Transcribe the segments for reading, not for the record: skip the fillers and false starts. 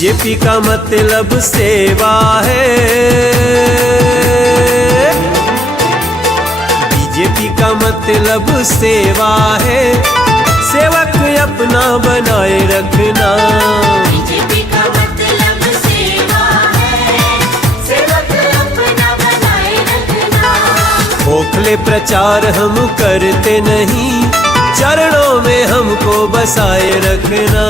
BJP का मतलब सेवा है, बीजेपी का मतलब सेवा है, सेवक अपना बनाए रखना। बीजेपी का मतलब सेवा है, सेवक अपना बनाए रखना। खोखले प्रचार हम करते नहीं, चरणों में हमको बसाए रखना।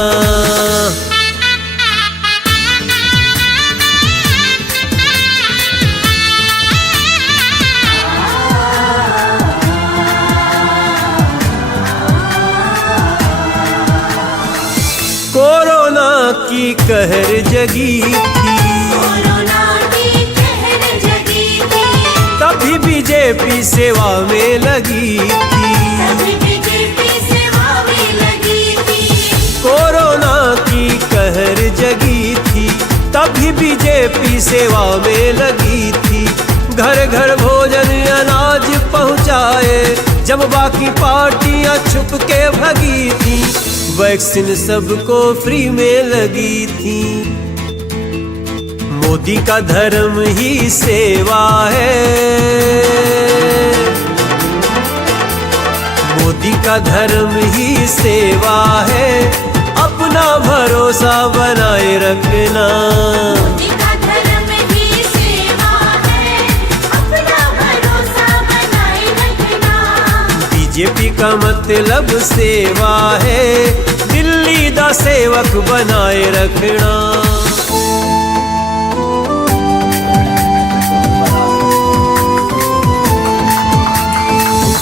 कोरोना की कहर जगी थी, कोरोना की कहर जगी थी, तभी बीजेपी सेवा में लगी थी। तभी बीजेपी सेवा में लगी थी। कोरोना की कहर जगी थी, तभी बीजेपी सेवा में लगी थी। घर घर भोजन अनाज पहुँचाए, जब बाकी पार्टियां छुप के भगी थी। वैक्सीन सबको फ्री में लगी थी। मोदी का धर्म ही सेवा है, मोदी का धर्म ही सेवा है, अपना भरोसा बनाए रखना। मोदी का धर्म ही सेवा है, अपना भरोसा बनाए रखना। बीजेपी का मतलब सेवा है, दिल्ली दा सेवक बनाए रखना।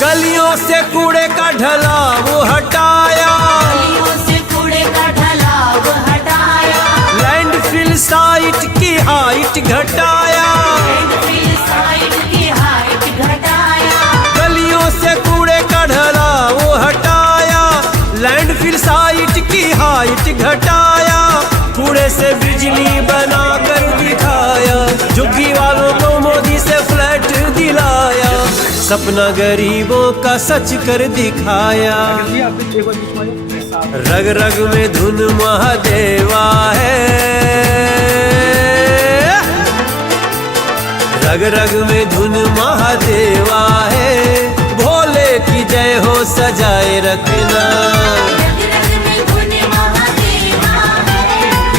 गलियों से कूड़े का ढलाव हटाया, गलियों से कूड़े का ढलाव हटाया, लैंडफिल साइट की हाइट घटाया। लैंडफिल साइट की हाइट घटाया, गलियों से कूड़े का ढलाव हटाया, लैंडफिल साइट की हाइट घटाया। कूड़े से बिजली बना कर दिखाया, झुग्गी वालों को मोदी से फ्लैट दिलाया। सपना गरीबों का सच कर दिखाया। रग रग में धुन महादेवा है, रग रग में धुन महादेवा है। भोले की जय हो सजाए रखना। रग रग में धुन महादेवा है,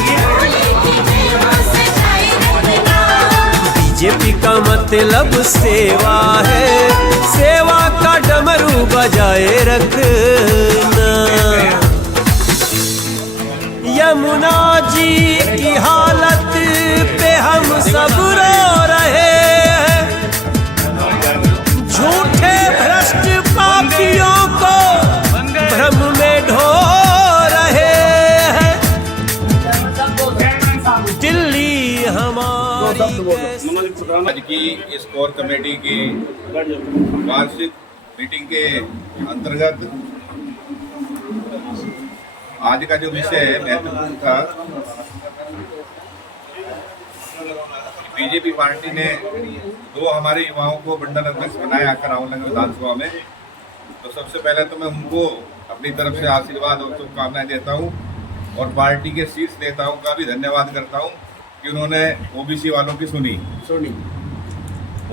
भोले की जय हो सजाए रखना। बीजेपी का मतलब सेवा है, सेवा का डमरू बजाए रखना। यमुना जी की हालत पे हम सब रो रहे हैं, झूठे भ्रष्ट पापियों को भ्रम में ढो रहे हैं। दिल्ली हमारी आज की इस कोर कमेटी की वार्षिक मीटिंग के अंतर्गत आज का जो विषय महत्वपूर्ण था, बीजेपी पार्टी ने दो हमारे युवाओं को मंडल अध्यक्ष बनाया करावलनगर विधानसभा में। तो सबसे पहले तो मैं उनको अपनी तरफ से आशीर्वाद और शुभकामनाएं देता हूं, और पार्टी के शीर्ष नेताओं का भी धन्यवाद करता हूं कि उन्होंने ओबीसी वालों की सुनी।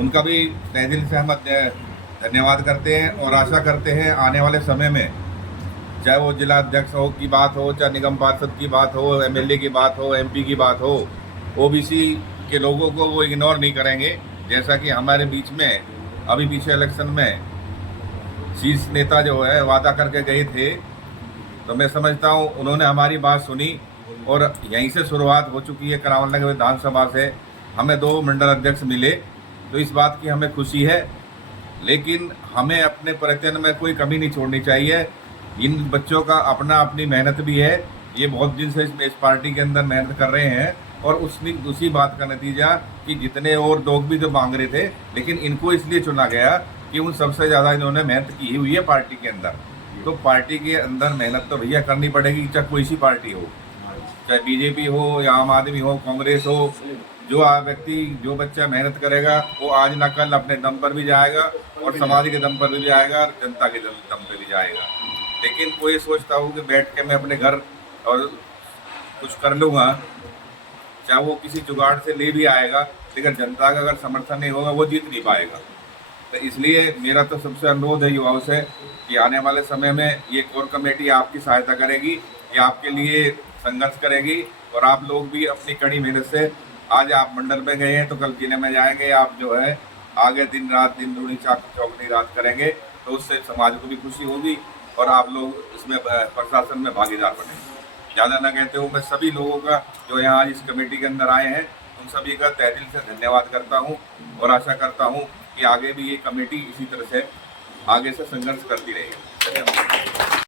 उनका भी तहे दिल से हम धन्यवाद करते हैं, और आशा करते हैं आने वाले समय में, चाहे वो जिला अध्यक्ष हो की बात हो, चाहे निगम पार्षद की बात हो, एमएलए की बात हो, एमपी की बात हो, ओबीसी के लोगों को वो इग्नोर नहीं करेंगे। जैसा कि हमारे बीच में अभी पीछे इलेक्शन में शीर्ष नेता जो है वादा करके गए थे, तो मैं समझता हूँ उन्होंने हमारी बात सुनी, और यहीं से शुरुआत हो चुकी है। करावलनगर विधानसभा से हमें 2 मंडल अध्यक्ष मिले, तो इस बात की हमें खुशी है। लेकिन हमें अपने प्रयत्न में कोई कमी नहीं छोड़नी चाहिए। इन बच्चों का अपनी मेहनत भी है, ये बहुत दिन से इस पार्टी के अंदर मेहनत कर रहे हैं, और उसी बात का नतीजा कि जितने और लोग भी जो मांग रहे थे, लेकिन इनको इसलिए चुना गया कि उन सबसे ज़्यादा इन्होंने मेहनत की हुई है पार्टी के अंदर। तो पार्टी के अंदर मेहनत तो भैया करनी पड़ेगी, चाहे कोई सी पार्टी हो, चाहे बीजेपी हो या आम आदमी हो, कांग्रेस हो। जो व्यक्ति जो बच्चा मेहनत करेगा वो आज न कल अपने दम पर भी जाएगा, और समाज के दम पर भी जाएगा, और जनता के दम पर भी जाएगा। लेकिन कोई सोचता हूँ कि बैठ के मैं अपने घर और कुछ कर लूँगा, चाहे वो किसी जुगाड़ से ले भी आएगा, लेकिन जनता का अगर समर्थन नहीं होगा वो जीत नहीं पाएगा। तो इसलिए मेरा तो सबसे अनुरोध है युवाओं से कि आने वाले समय में ये कोर कमेटी आपकी सहायता करेगी, ये आपके लिए संघर्ष करेगी और आप लोग भी अपनी कड़ी मेहनत से, आज आप मंडल में गए हैं तो कल जिले में जाएंगे, आप जो है आगे दिन रात दिन दूनी चौगनी रात करेंगे, तो उससे समाज को भी खुशी होगी और आप लोग इसमें प्रशासन में भागीदार बनेंगे। ज़्यादा न कहते हुए मैं सभी लोगों का जो यहाँ इस कमेटी के अंदर आए हैं उन सभी का तहे दिल से धन्यवाद करता हूँ और आशा करता हूँ कि आगे भी ये कमेटी इसी तरह से आगे से संघर्ष करती रहेगी। धन्यवाद।